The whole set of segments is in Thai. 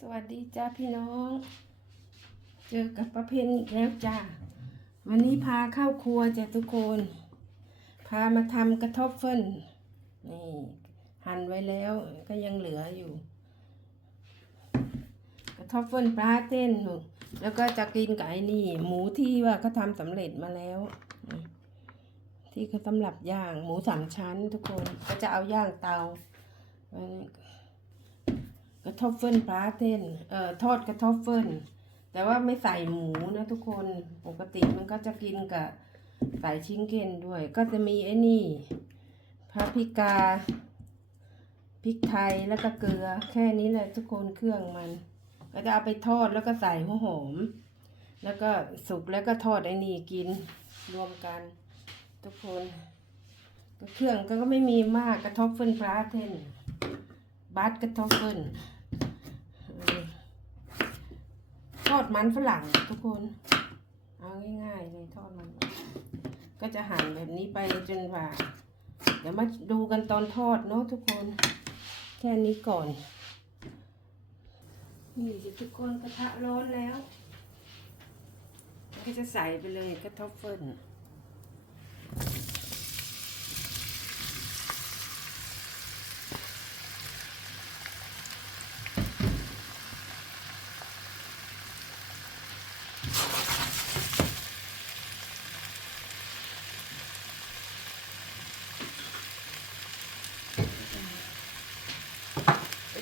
สวัสดีจ้าพี่น้อง เจอกับประเพณอีกแล้วจ้าวันนี้พาเข้าครัวจ้ะทุกคน พามาทำกระทบเฟิลนี่หั่นไว้แล้วก็ยังเหลืออยู่ กระทบเฟิลปลาเต้นหนูแล้วก็จะกินกับไอ้นี่ หมูที่ว่าเขาทำสำเร็จมาแล้ว ที่เขาสำหรับย่างหมูสามชั้นทุกคนก็จะเอาย่างเตา กระทบเฟิลปลาเต้นเอ่อทอดกระทบเฟิลแต่ว่าไม่ใส่หมูนะทุกคนปกติมันก็จะกินกับใส่ชิ้นเกนด้วย ก็จะมีไอ้นี่พาปริกาพริกไทยแล้วก็เกลือ แค่นี้แหละทุกคนเครื่องมัน ก็จะเอาไปทอดแล้วก็ใส่หัวหอม แล้วก็สุกแล้วก็ทอดไอ้นี่กินรวมกัน ทุกคนเครื่องก็ไม่มีมากกระทบเฟิลปลาเต้นบัตกระทอฟเฟิลท อดมันฝรั่งทุกคน เอาง่ายๆเลยทอดมัน ก็จะหั่นแบบนี้ไปจนว่า เดี๋ยวมาดูกันตอนทอดเนาะทุกคน แค่นี้ก่อน นี่จุกคนกระทะร้อนแล้วก็จะใส่ไปเลยกระทอฟเฟิล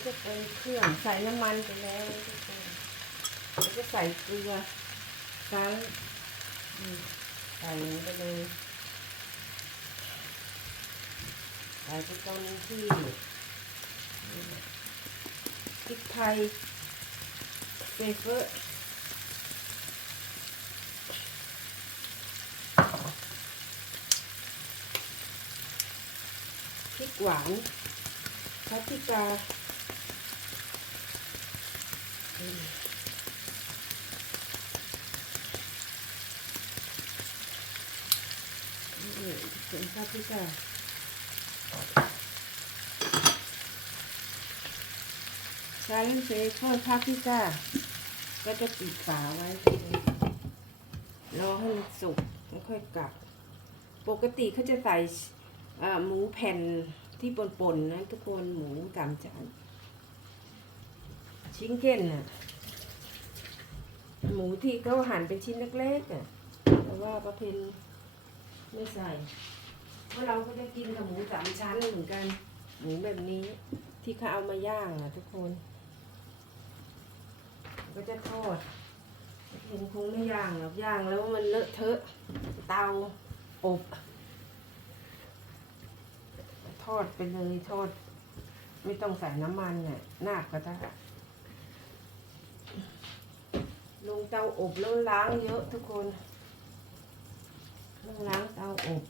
จะเป็นเครื่องใส่น้ำมันไปแล้วทุกคนแล้วก็ใส่เกลือซังใส่ลงไปเลยใส่ไปตอนที่พริกไทยเปเปอร์พริก หวานพาปริกาเป็นพาปริกาใช้เฟเฟอร์พาปริกาก็จะปิดฝาไว้รอให้มันสุกแล้วค่อยกลับ ปกติเขาจะใส่เอ่อหมูแผ่น ที่ปนๆนะทุกคนหมูสามจานชิ้นเก้นน่ะ หมูที่เขาหั่นเป็นชิ้นเล็กๆอะแต่ว่าประเพณไม่ใส่เพราะเราก็จะกินกับหมูสามชั้นเหมือนกัน หมูแบบนี้ ที่เขาเอามาย่างอะ ทุกคน ก็จะทอดประเพณคงไม่ย่างหรอกย่างแล้วมันเลอะเทอะเตาอบ ทอดไปเลยทอด ไม่ต้องใส่น้ำมันเนี่ยนาบก็ได้ลงเตาอบแล้วล้างเยอะทุกคนต้องล้างเตาอบ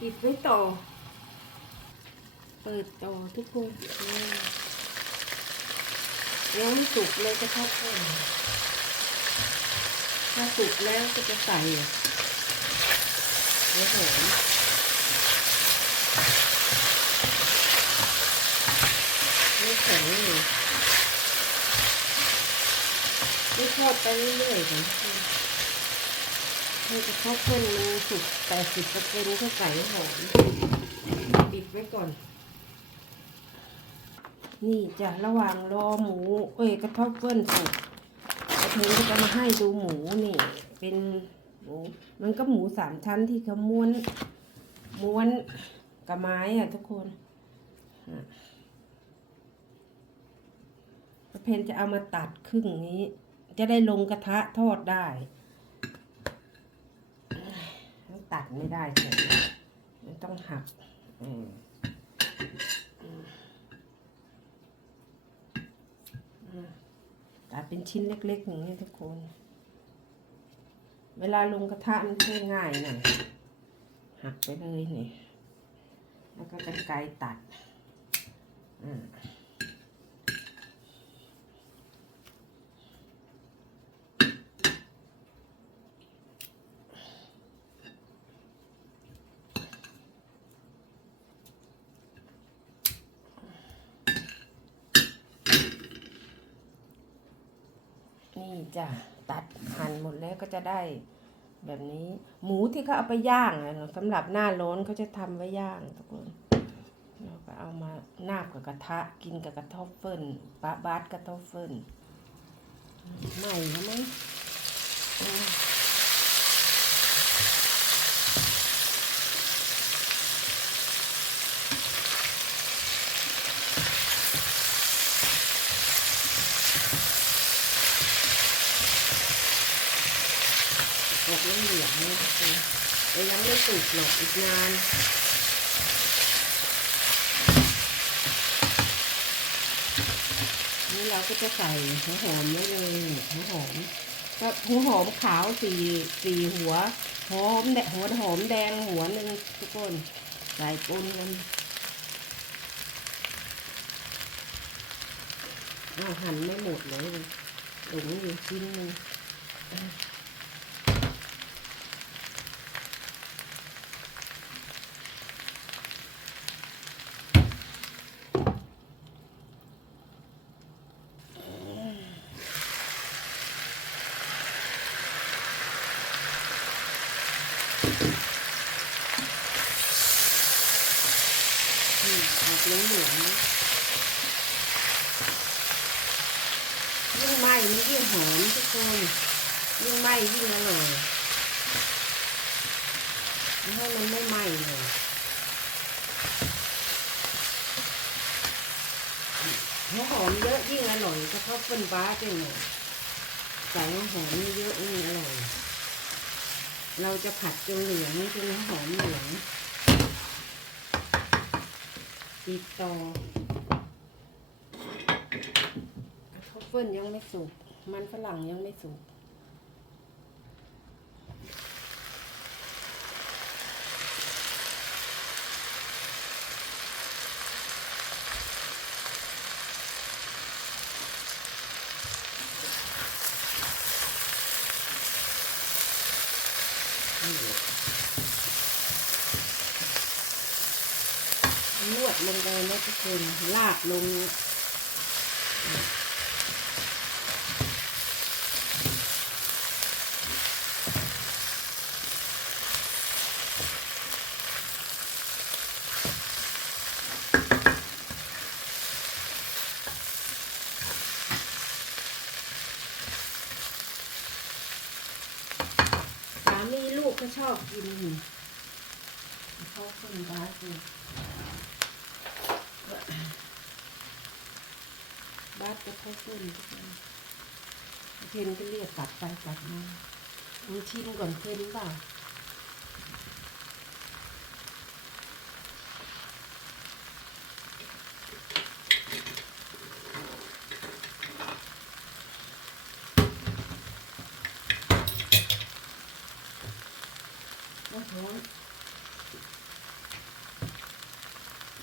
ปิด ไว้ต่อ เปิดต่อทุกคนนี่ยังไม่สุกเลยจะเข้าไปถ้าสุกแล้วก็จะใส่หัวหอมไม่แข็งเลยนี่ทอดไปเรื่อยๆค่ะ ให้กระทบเพื่อนมันสุกแปดสิบเปอร์เซ็นต์ก็ใส่หอมปิดไว้ก่อน นี่จะระหว่างรอหมู เอ้ยกระทบเพื่อนสุกกระเทยก็จะมาให้ดูหมูนี่ เป็นหมูมันก็หมูสามชั้นที่เขาม้วน ม้วนกับไม้อะทุกคนอะเพณจะเอามาตัดครึ่งนี้ จะได้ลงกระทะทอดได้ ตัดไม่ได้เฉยมันต้องหักอืมตัดเป็นชิ้นเล็กๆอย่างนี้ทุกคน เวลาลงกระทะมันจะง่ายหน่อยหักไปเลยนี่ แล้วก็กันไกรตัด อ่า นี่ จ้ะตัดหั่นหมดแล้วก็จะได้แบบนี้ หมูที่เขาเอาไปย่างนะสำหรับหน้าร้อนเขาจะทำไว้ย่างทุกคนเราก็เอามานาบกับกระทะกินกับกระทอฟเฟิลปะบาสกระทอฟเฟิลใหม่ใช่ไหม งอืมออกเหลืองๆนี่ทุกคนแต่ยังไม่สุกหรอกอีกนานนี่เราก็จะใส่หัวหอมไว้เลยหัวหอมก็หัวหอมขาวสี่สี่หัวหอมแดงหัวหอมแดงหัวหนึ่งทุกคนใส่ปนกันอ้าวหั่นไม่หมดเลยหลงอยู่ชิ้นหนึง ออกเหลืองเหลืองยิ่งไหม้มันยิ่งหอมทุกคน ยิ่งไหม้ยิ่งอร่อยให้มันไม่ไหม้เลยหัวหอมเยอะยิ่งอร่อยเฉพาะเป็นบ้าจังเลยใส่หัวหอมเยอะยิ่งอร่อย เราจะผัดจนเหลืองจนหอมเหลืองติดต่อข้าวเฟิ่นยังไม่สุก มันฝรั่งยังไม่สุก ลวดลงไปนะทุกคนลากลงสามีลูกก็ชอบกินเขาคนบ้าจริง บ้านก็เท่าขึ้นทุกคนเพนก็เรียกกลับไปกลับมาชิมก่อนเพนเปล่าโอ้โห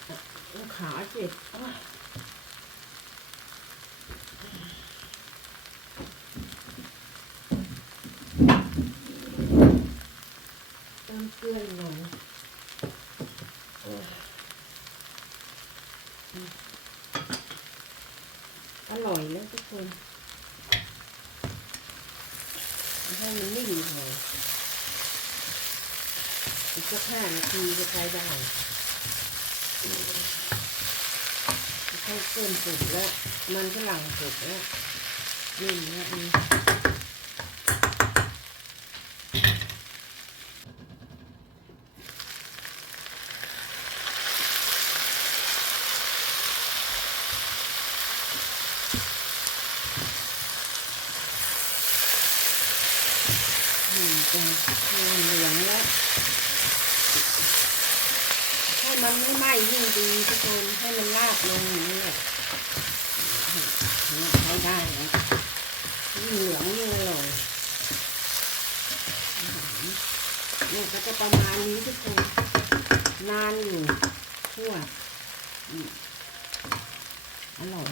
อะขา เจ็บอ้าวเติมเกลือหน่อยอร่อยแล้วทุกคนให้มันนิ่มหน่อยอีกสักห้านาทีจะใช้ได้ ข้าวเส้นสุกแล้ว มันฝรั่งสุกแล้วนิ่มแล้วนี่อืมเป็นเหลืองแล้ว มันไม่ไหม้ยิ่งดีทุกคนให้มันราบลงอย่างนี้แหละใช้ได้นะยิ่งเหลืองยิ่งอร่อยเนี่ยก็จะประมาณนี้ทุกคนนานอยู่ทั่วอร่อย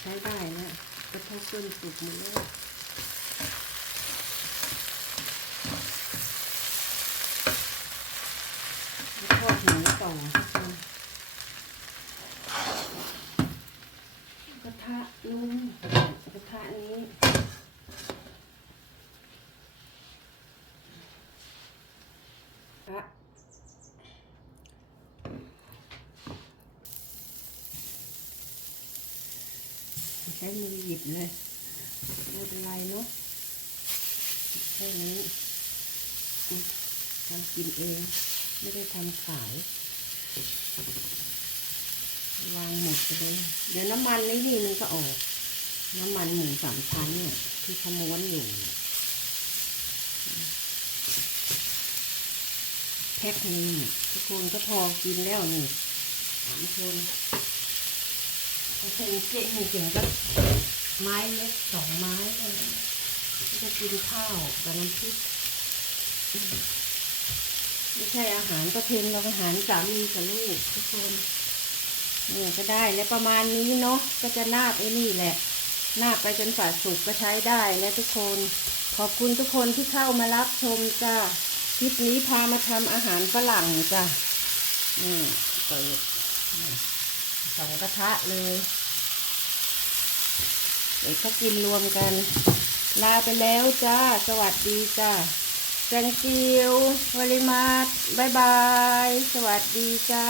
ใช้ได้แล้วกระทบต้นสุกหมดแล้วทอดหมูต่อทุกคนก ระนุ่มกระทะนี้อะใช้มือหยิบเลยไม่เป็นไรเนาะแค่นี้ทำกินเอง ไม่ได้ทำขาย วางหมดไปเลย เดี๋ยวน้ำมันนี่นี่มันก็ออก น้ำมันหมูสามชั้นเนี่ย ที่ขาม้วนอยู่ แพ็คนึงทุกคนก็พอกินแล้วนี่สามคนโอเคเก่งเก่งก็ไม้เล็กสองไม้ก็จะกินข้าวกับน้ำพริกไม่ใช่อาหารประเพณเราอาหารสามีกับลูกทุกคน นี่ก็ได้แล้วประมาณนี้เนาะก็จะนาบไอ้นี่แหละนาบไปจนฝาสุกก็ใช้ได้แล้วทุกคน ขอบคุณทุกคนที่เข้ามารับชมจ้าคลิปนี้พามาทำอาหารฝรั่งจ้ะนี่เปิดสองกระทะเลยเดี๋ยวเขากินรวมกัน ลาไปแล้วจ้า สวัสดีจ้า thank you very much บายบาย สวัสดีจ้า